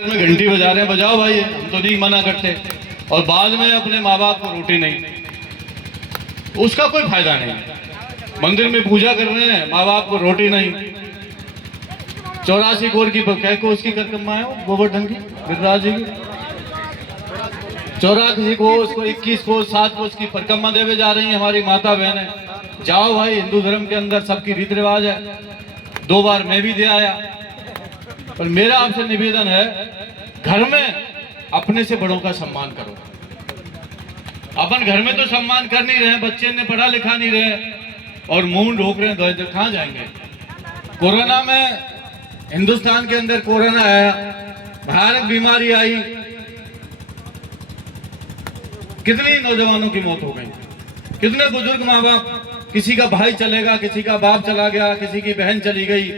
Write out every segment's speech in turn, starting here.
में घंटी बजा रहे हैं, बजाओ भाई, हम तो नहीं मना करते। और बाद में अपने माँ बाप को रोटी नहीं, उसका कोई फायदा नहीं। मंदिर में पूजा कर रहे हैं, माँ बाप को रोटी नहीं। 84 कोर की कह को उसकी करकम्मा है, गोवर्धन की, गिरिराज जी की 84 कोस को 21 कोस 7 कोस की परिक्रमा देवे जा रही है हमारी माता बहनें। जाओ भाई, हिंदू धर्म के अंदर सबकी रीति रिवाज है। 2 बार मैं भी दे आया। पर मेरा आपसे निवेदन है, घर में अपने से बड़ों का सम्मान करो। अपन घर में तो सम्मान कर नहीं रहे, बच्चे ने पढ़ा लिखा नहीं रहे और मुंह ढोक रहे हैं, तो कहां जाएंगे। कोरोना में हिंदुस्तान के अंदर कोरोना आया, भयानक बीमारी आई, कितनी नौजवानों की मौत हो गई, कितने बुजुर्ग माँ बाप, किसी का भाई चलेगा, किसी का बाप चला गया, किसी की बहन चली गई,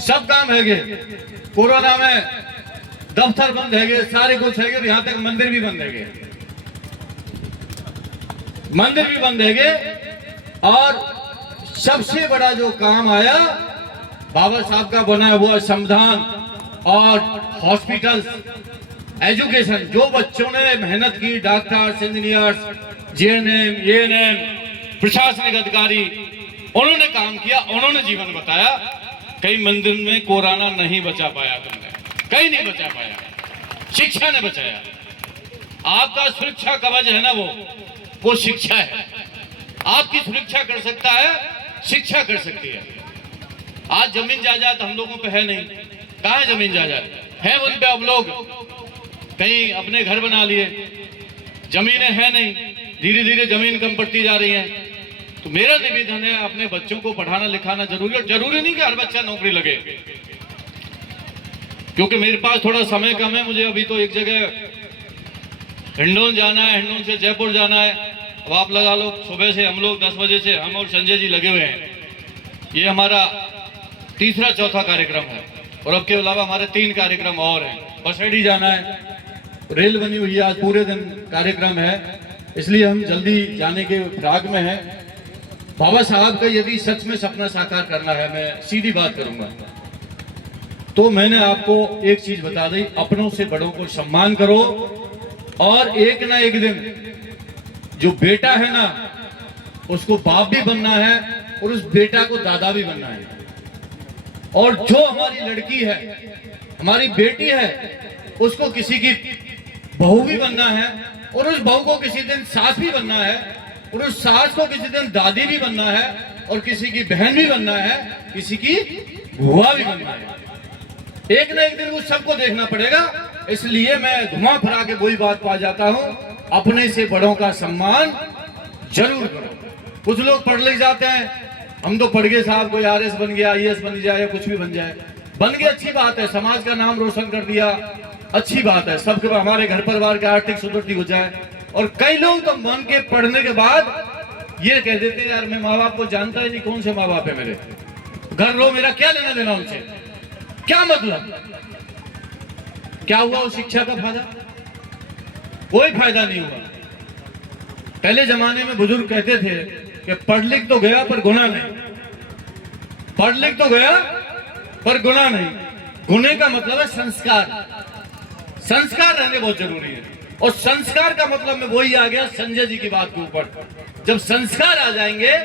सब काम है गए। कोरोना में दफ्तर बंद है गए, सारे कुछ है गए, यहां तक मंदिर भी बंद है गए, मंदिर भी बंद है गए। और सबसे बड़ा जो काम आया, बाबा साहब का बनाया हुआ संविधान और हॉस्पिटल, एजुकेशन, जो बच्चों ने मेहनत की, डॉक्टर्स, इंजीनियर्स, जेएनएम, एएनएम, प्रशासनिक अधिकारी, उन्होंने काम किया, उन्होंने जीवन बताया। कई मंदिर में कोरोना नहीं बचा पाया, तुमने कहीं नहीं बचा पाया, शिक्षा ने बचाया। आपका सुरक्षा कवच है ना, वो शिक्षा है। आपकी सुरक्षा कर सकता है, शिक्षा कर सकती है। आज जमीन जायदाद हम लोगों पे है नहीं, कहाँ है जमीन जायदाद है, उन पे अब लोग कहीं अपने घर बना लिए, जमीनें है नहीं, धीरे धीरे जमीन कम पड़ती जा रही है। तो मेरा निवेदन है, अपने बच्चों को पढ़ाना लिखाना जरूरी है। जरूरी नहीं कि हर बच्चा नौकरी लगे, क्योंकि मेरे पास थोड़ा समय कम है। मुझे अभी तो एक जगह हिंडौन जाना है, हिंडौन से जयपुर जाना है। अब आप लगा लो, सुबह से हम लोग 10 बजे से हम और संजय जी लगे हुए हैं। ये हमारा तीसरा चौथा कार्यक्रम है और अब के अलावा हमारे 3 कार्यक्रम और हैं। बसड़ी जाना है, रेल बनी हुई है, आज पूरे दिन कार्यक्रम है, इसलिए हम जल्दी जाने के फिराक में हैं। बाबा साहब का यदि सच में सपना साकार करना है, मैं सीधी बात करूंगा, तो मैंने आपको एक चीज बता दी, अपनों से बड़ों को सम्मान करो। और एक ना एक दिन जो बेटा है ना, उसको बाप भी बनना है और उस बेटा को दादा भी बनना है। और जो हमारी लड़की है, हमारी बेटी है, उसको किसी की बहू भी बनना है और उस बहू को किसी दिन सास भी बनना है और उस सास को किसी दिन दादी भी बनना है और किसी की बहन भी बनना है, किसी की बुआ भी बनना है। एक ना एक दिन उस सबको देखना पड़ेगा। इसलिए मैं घुमा फिरा के वही बात पा जाता हूं, अपने से बड़ों का सम्मान जरूर करो। कुछ लोग पढ़ लिख जाते हैं, हम तो पढ़ गए साहब, कोई आरएस बन गया, आईएएस बन जाए, कुछ भी बन जाए, बन गया, अच्छी बात है, समाज का नाम रोशन कर दिया, अच्छी बात है, सबके हमारे घर परिवार की आर्थिक सुदृढ़ि हो जाए। और कई लोग तो मन के पढ़ने के बाद ये कह देते हैं, यार मैं माँ बाप को जानता ही नहीं, कौन से माँ बाप है मेरे, घर लो, मेरा क्या लेना देना उनसे, क्या मतलब, क्या हुआ उस शिक्षा का फायदा? कोई फायदा नहीं हुआ। पहले जमाने में बुजुर्ग कहते थे कि पढ़ लिख तो गया पर गुना नहीं, पढ़ लिख तो गया पर गुना नहीं। गुने का मतलब है संस्कार, संस्कार रहने बहुत जरूरी है। और संस्कार का मतलब में वही आ गया संजय जी की बात के ऊपर, जब संस्कार आ जाएंगे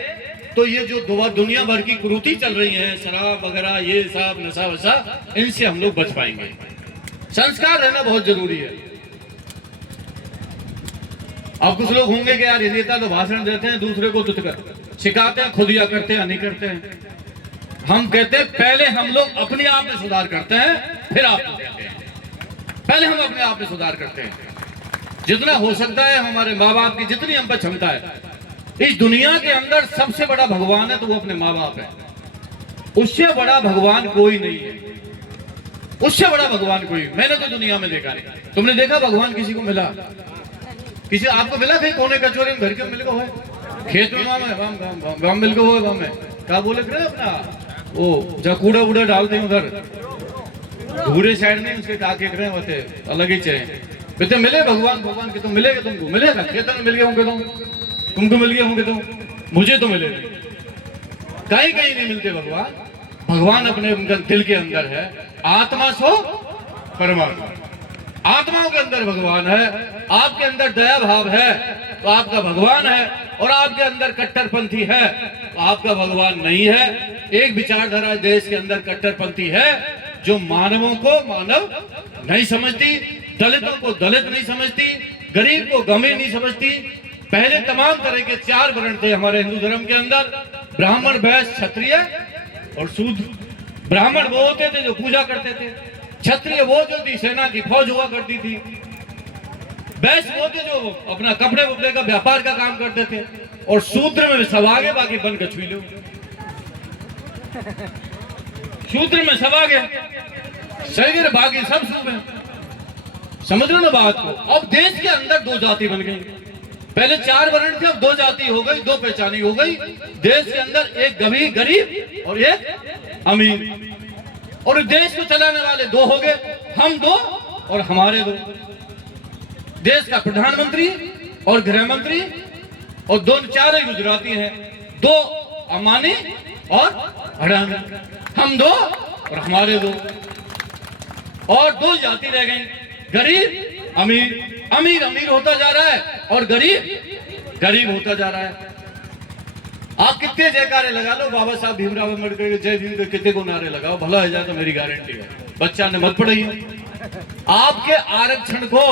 तो ये जो दुनिया भर की कुरीति चल रही है, शराब वगैरह, ये सब नशा वशा, इनसे हम लोग बच पाएंगे। संस्कार रहना बहुत जरूरी है। अब कुछ लोग होंगे कि यार ये नेता तो भाषण देते हैं, दूसरे को तुत कर सिखाते हैं, खुद या करते हैं नहीं करते हैं। हम कहते हैं पहले हम लोग अपने आप में सुधार करते हैं, फिर आपको कहते हैं। पहले हम अपने आप में सुधार करते हैं, जितना हो सकता है। हमारे माँ बाप की जितनी हम पर क्षमता है, इस दुनिया के अंदर सबसे बड़ा भगवान है तो वो अपने माँ बाप है। उससे बड़ा भगवान कोई नहीं है, उससे बड़ा भगवान कोई, मैंने तो दुनिया में देखा नहीं। तुमने देखा भगवान किसी को मिला? किसी आपको मिला? फिर कोने कचोरे में घर के मिल गए, खेत में वाम मिल गए, वाम में क्या बोले फिर अपना वो जहाँ कूड़ा वूड़ा डालते हैं उधर भूरे साइड में, उसके टाके होते अलग ही चाहिए। तो मिले भगवान, भगवान के तो मिलेगा, तुमको मिलेगा, खेतों में मिल गए होंगे, तुमको मिल गए होंगे, तो मुझे तो मिले नहीं, कहीं कहीं नहीं मिलते भगवान। भगवान अपने दिल के अंदर है, आत्मा सो परमात्मा। आत्माओं के अंदर भगवान है, आपके अंदर दया भाव है तो आपका भगवान है, और आपके अंदर कट्टरपंथी है तो आपका भगवान नहीं है। एक विचारधारा देश के अंदर कट्टरपंथी है जो मानवों को मानव नहीं समझती, दलितों को दलित नहीं समझती, गरीब को गरीब नहीं समझती। पहले तमाम तरह के 4 वर्ण थे हमारे हिंदू धर्म के अंदर, ब्राह्मण, वैश्य, क्षत्रिय और शूद्र। ब्राह्मण वो होते थे जो पूजा करते थे, क्षत्रिय वो जो थी सेना की फौज हुआ करती थी, वैश्य वो थे जो अपना कपड़े वपड़े का व्यापार का काम करते थे, और शूद्र में सब आगे, बाकी बन के छुई लो। शूद्र में सब आगे, शरीर बाकी सब शुभ है। समझ लो ना बात को। अब देश के अंदर 2 जाति बन गई। पहले 4 वर्ण थे, अब 2 जाति हो गई, 2 पहचानी हो गई। देश के अंदर एक गरीब और एक अमीर, और देश को चलाने वाले 2 हो गए, हम 2 और हमारे 2। देश का प्रधानमंत्री और गृह मंत्री, और 4 ही गुजराती हैं, 2 अमानी और अडानी, हम 2 और हमारे 2, और 2 जाति रह गई, गरीब अमीर। अमीर अमीर होता जा रहा है और गरीब गरीब होता जा रहा है। आप कितने जयकारे लगा लो, बाबा साहब भीमराव अम्बेडकर के जय भीम के कितने को नारे लगाओ, भला है जाए तो मेरी गारंटी है बच्चा ने मत पढ़ी है। आपके आरक्षण को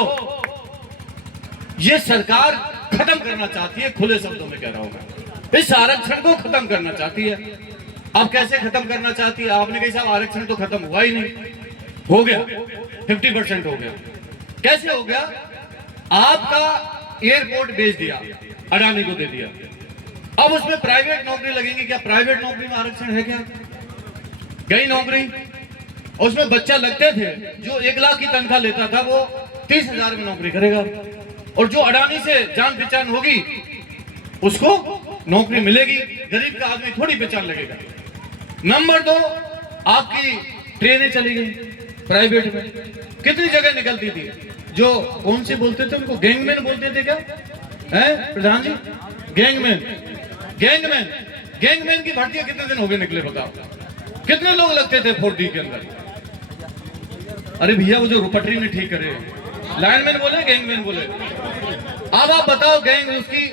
ये सरकार खत्म करना चाहती है, खुले शब्दों में कह रहा हूं मैं, इस आरक्षण को खत्म करना चाहती है। अब कैसे खत्म करना चाहती है? आपने कहा साहब आरक्षण तो खत्म हुआ ही नहीं, हो गया 50% हो गया। कैसे हो गया? आपका एयरपोर्ट बेच दिया, अडानी को दे दिया, अब उसमें प्राइवेट नौकरी लगेंगी। क्या प्राइवेट नौकरी में आरक्षण है क्या? गई नौकरी, उसमें बच्चा लगते थे जो 1 लाख की तनख्वाह लेता था वो 30,000 में नौकरी करेगा, और जो अडानी से जान पहचान होगी उसको नौकरी मिलेगी। गरीब का आदमी थोड़ी पहचान लगेगा। नंबर 2, आपकी ट्रेनें चली गई प्राइवेट में। कितनी जगह निकलती थी, जो कौन से बोलते थे उनको, गैंगमैन बोलते थे क्या है प्रधान जी? गैंगमैन की भर्तियां कितने दिन हो गए निकले बताओ? कितने लोग लगते थे 4D के अंदर? अरे भैया वो जो पटरी में ठीक करे, लाइनमैन बोले गैंगमैन बोले। अब आप बताओ गैंग उसकी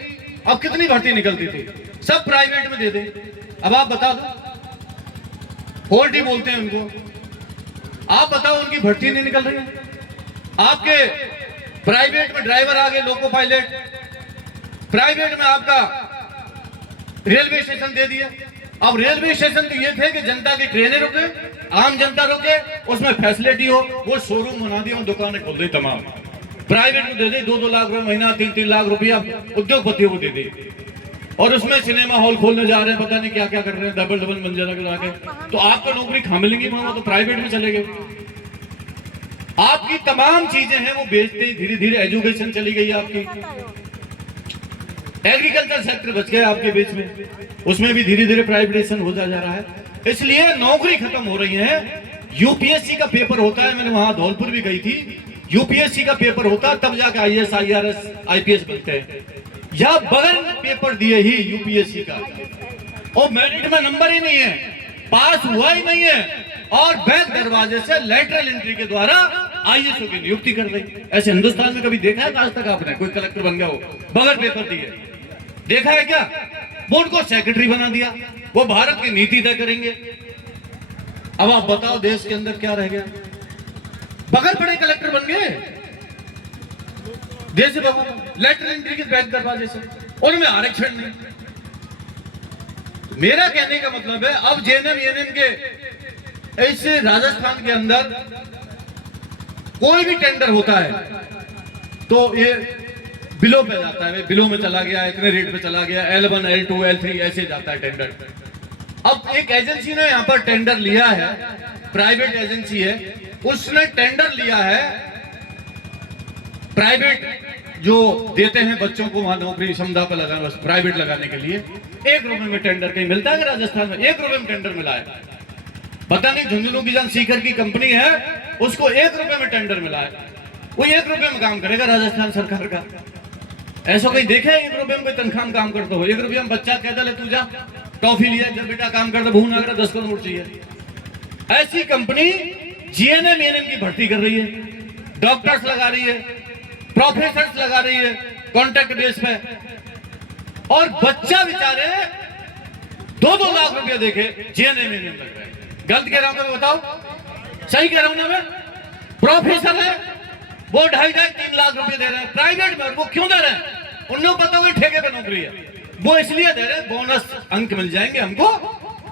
अब कितनी भर्ती निकलती थी? सब प्राइवेट में दे दे। अब आप बता दो, 4D बोलते हैं उनको, आप बताओ उनकी भर्ती नहीं निकल रही है। आपके प्राइवेट में ड्राइवर आ गए, लोको पायलट, प्राइवेट में आपका रेलवे स्टेशन दे दिया। अब रेलवे स्टेशन तो ये थे कि जनता की ट्रेनें रुके, आम जनता रुके, उसमें फैसिलिटी हो, वो शोरूम बना दिया, दुकानें खोल दी तमाम। प्राइवेट को दे दी 2-2 लाख रुपए महीना, 3-3 लाख रुपया उद्योगपतियों को दे दी, और उसमें सिनेमा हॉल खोलने जा रहे हैं, पता नहीं क्या क्या कर रहे हैं, डबल मंजिला के जाके। तो आपको नौकरी कहां मिलेंगी? वहां तो प्राइवेट में चले गए। आपकी तमाम चीजें हैं वो बेचते ही धीरे धीरे एजुकेशन चली गई आपकी। एग्रीकल्चर सेक्टर बच गया आपके बीच में, उसमें भी धीरे धीरे प्राइवेटाइजेशन होता जा रहा है। इसलिए नौकरी खत्म हो रही है। यूपीएससी का पेपर होता है, मैंने वहां धौलपुर भी गई थी, यूपीएससी का पेपर होता तब जाके आईएएस आईआरएस आईपीएस बनते हैं, या बगैर पेपर दिए ही यूपीएससी का, और मेरिट में नंबर ही नहीं है, पास हुआ ही नहीं है, और बैक दरवाजे से लेटरल एंट्री के द्वारा आईएएस की नियुक्ति कर दी। ऐसे हिंदुस्तान में कभी देखा है आज तक आपने कोई कलेक्टर बन गया हो बगैर पेपर दिए? देखा है क्या? बोर्ड को सेक्रेटरी बना दिया, वो भारत की नीति तय करेंगे। अब आप बताओ देश के अंदर क्या रह गया? बगैर पढ़े कलेक्टर बन गए, देश से लेटरल एंट्री के बैक दरवाजे से, उनमें आरक्षण नहीं। मेरा कहने का मतलब है अब जेएनएम यूएनएम के ऐसे राजस्थान के अंदर कोई भी टेंडर होता है तो ये बिलो पे जाता है, बिलो में चला गया, इतने रेट पे चला गया, L1 L2 L3 ऐसे जाता है टेंडर। अब एक एजेंसी ने यहाँ पर टेंडर लिया है, प्राइवेट एजेंसी है, उसने टेंडर लिया है प्राइवेट जो देते हैं बच्चों को वहां नौकरी क्षमता पर लगाना, प्राइवेट लगाने के लिए 1 रुपए में टेंडर कहीं मिलता है राजस्थान में? 1 रुपए में टेंडर मिला है, पता नहीं झुंझुनू की जान सीकर की कंपनी है, उसको 1 रुपए में टेंडर मिला है, वो 1 रुपए में काम करेगा राजस्थान सरकार का। ऐसा कहीं देखे 1 रुपए में कोई तनख्वाह में काम करता हो? 1 रुपया में बच्चा कहता ले तू जा टॉफी लिया, जब बेटा काम करता भूख ना 10 करोड़ चाहिए। ऐसी कंपनी जीएनएम की भर्ती कर रही है, डॉक्टर्स लगा रही है, प्रोफेसर्स लगा रही है कॉन्ट्रैक्ट बेस पे, और बच्चा बेचारे 2-2 लाख रुपया देखे जीएनएम लग रहे हैं। गलत कह रहा हूं मैं, बताओ सही कह रहा हूं ना मैं? प्रोफेसर है वो 2.5-3 लाख रुपए दे रहे हैं प्राइवेट में, और वो क्यों दे रहे हैं? उन्हें पता हुई ठेके पे नौकरी है, वो इसलिए दे रहे हैं बोनस अंक मिल जाएंगे हमको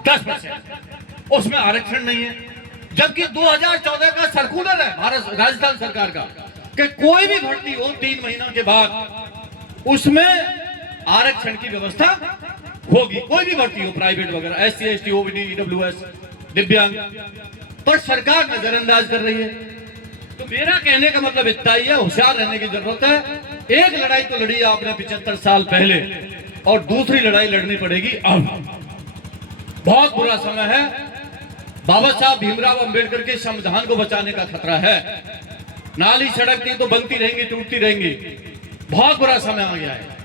10%, उसमें आरक्षण नहीं है। जबकि 2014 का सर्कुलर है भारत राजस्थान सरकार का कि कोई भी भर्ती हो 3 महीनों के बाद उसमें आरक्षण की व्यवस्था होगी, कोई भी भर्ती हो प्राइवेट वगैरह, SC ST OBD EWS दिव्यांग, पर सरकार नजरअंदाज कर रही है। तो मेरा कहने का मतलब इतना ही है, होशियार रहने की जरूरत है। एक लड़ाई तो लड़ी आपने 75 साल पहले, और दूसरी लड़ाई लड़नी पड़ेगी अब। बहुत बुरा समय है, बाबा साहब भीमराव अंबेडकर के संविधान को बचाने का खतरा है। नाली सड़क नहीं तो बनती रहेंगी, टूटती रहेंगी। बहुत बुरा समय आ गया है,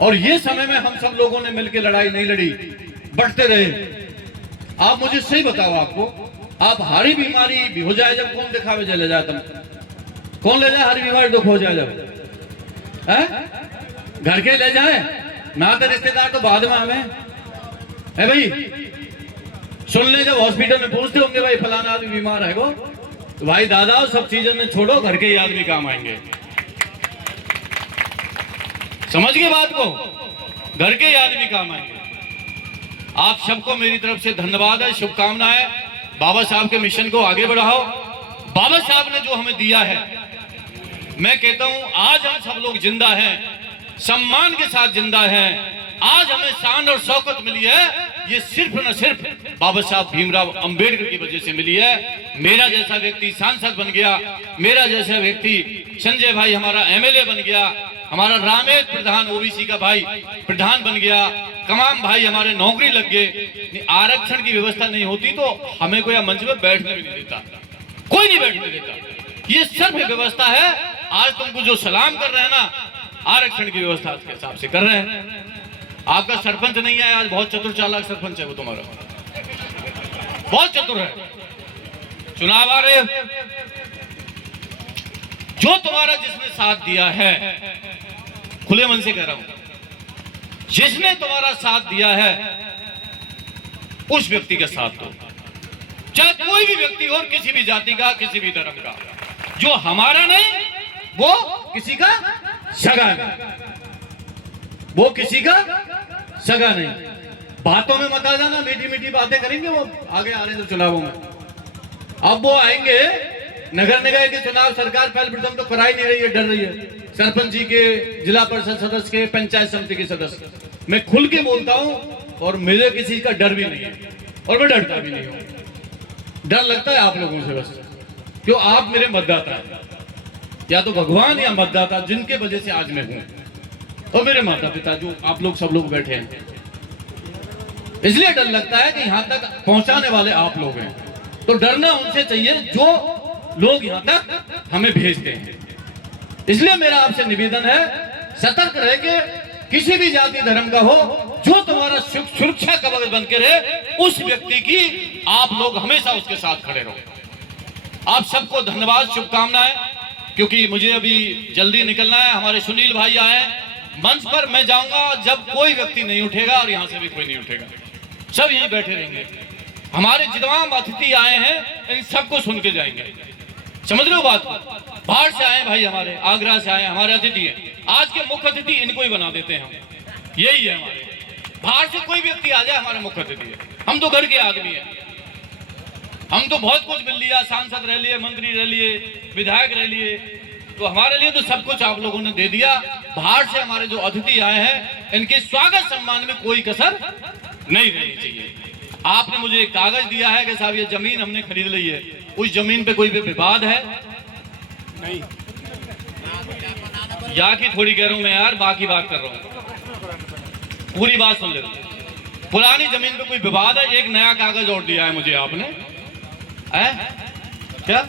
और ये समय में हम सब लोगों ने मिलकर लड़ाई नहीं लड़ी, बढ़ते रहे। आप मुझे सही बताओ, आपको आप हारी बीमारी भी हो जाए जब कौन दिखावे चले जाए? तुम कौन ले जाए हारी बीमारी दुख हो जाए जब? है घर के ले जाए ना, तो रिश्तेदार तो बाद में हमें है भाई। सुन ले जब हॉस्पिटल में पूछते होंगे भाई फलाना आदमी बीमार है, वो तो भाई दादा सब चीजों में छोड़ो, घर के ही आदमी काम आएंगे। समझ गए बात को? घर के ही आदमी काम आएंगे। आप सबको मेरी तरफ से धन्यवाद है, शुभकामनाएं। बाबा साहब के मिशन को आगे बढ़ाओ। बाबा साहब ने जो हमें दिया है, मैं कहता हूं आज हम सब लोग जिंदा हैं, सम्मान के साथ जिंदा हैं। आज हमें शान और शौकत मिली है, ये सिर्फ न सिर्फ बाबा साहब भीमराव अंबेडकर की वजह से मिली है। मेरा जैसा व्यक्ति सांसद बन गया, मेरा जैसा व्यक्ति संजय भाई हमारा MLA बन गया, हमारा रामेश प्रधान OBC का भाई प्रधान बन गया, कमाम भाई हमारे नौकरी लग गए। आरक्षण की व्यवस्था नहीं होती तो हमें कोई मंच में बैठने भी नहीं देता, कोई नहीं बैठने देता। ये सिर्फ व्यवस्था है। आज तुमको जो सलाम कर रहे हैं ना, आरक्षण की व्यवस्था के हिसाब से कर रहे हैं। आपका सरपंच नहीं है आज, बहुत चतुर चालाक सरपंच है वो तुम्हारा, बहुत चतुर है। चुनाव आ रहे, जो तुम्हारा जिसने साथ दिया है, खुले मन से कह रहा हूं, जिसने तुम्हारा साथ दिया है उस व्यक्ति का साथ दो, चाहे कोई भी व्यक्ति हो, किसी भी जाति का, किसी भी धर्म का। जो हमारा नहीं वो किसी का सगा नहीं, वो किसी का सगा नहीं। बातों में मत आ जाना, मीठी मीठी बातें करेंगे वो आगे आ रहे हैं चुनावों में। अब वो आएंगे नगर निकाय के चुनाव, सरकार पहले प्रथम तो करा ही नहीं रही है, डर रही है। सरपंच जी के, जिला परिषद सदस्य के, पंचायत समिति के सदस्य, मैं खुल के बोलता हूं, और मुझे किसी का डर भी नहीं है, और मैं डरता भी नहीं हूं। डर लगता है आप लोगों से बस, क्यों? आप मेरे मतदाता हैं, या तो भगवान या मतदाता, जिनके वजह से आज मैं हूं, और मेरे माता पिता जो आप लोग सब लोग बैठे हैं। इसलिए डर लगता है कि यहां तक पहुंचाने वाले आप लोग हैं, तो डरना उनसे चाहिए जो लोग यहां तक हमें भेजते हैं। इसलिए मेरा आपसे निवेदन है, सतर्क रह के, किसी भी जाति धर्म का हो, जो तुम्हारा सुरक्षा कवच बन के रहे, उस व्यक्ति की आप लोग हमेशा उसके साथ खड़े रहो। आप सबको धन्यवाद, शुभकामनाएं। क्योंकि मुझे अभी जल्दी निकलना है, हमारे सुनील भाई आए मंच पर, मैं जाऊंगा जब कोई व्यक्ति नहीं उठेगा, और यहां से भी कोई नहीं उठेगा, सब यहीं बैठे रहेंगे। हमारे तमाम अतिथि आए हैं, इन सबको सुन के जाएंगे। समझ रहे हो बात? बाहर से आए भाई, हमारे आगरा से आए, हमारे अतिथि हैं। आज के मुख्य अतिथि इनको ही बना देते हैं हम, यही है हमारे। बाहर से कोई व्यक्ति आ जाए हमारे मुख्य अतिथि है, हम तो घर के आदमी हैं। हम तो बहुत कुछ मिल लिया, सांसद रह लिए, मंत्री रह लिए, विधायक रह लिए, तो हमारे लिए तो सब कुछ आप लोगों ने दे दिया। बाहर से हमारे जो अतिथि आए हैं, इनके स्वागत सम्मान में कोई कसर नहीं रहनी चाहिए। आपने मुझे एक कागज दिया है कि साहब ये जमीन हमने खरीद ली है, उस जमीन पे कोई भी विवाद है नहीं, या कि थोड़ी कह रहा हूं मैं यार, बाकी बात कर रहा हूं, पूरी बात सुन ले। पुरानी जमीन पे कोई विवाद है, एक नया कागज और दिया है मुझे आपने, है क्या?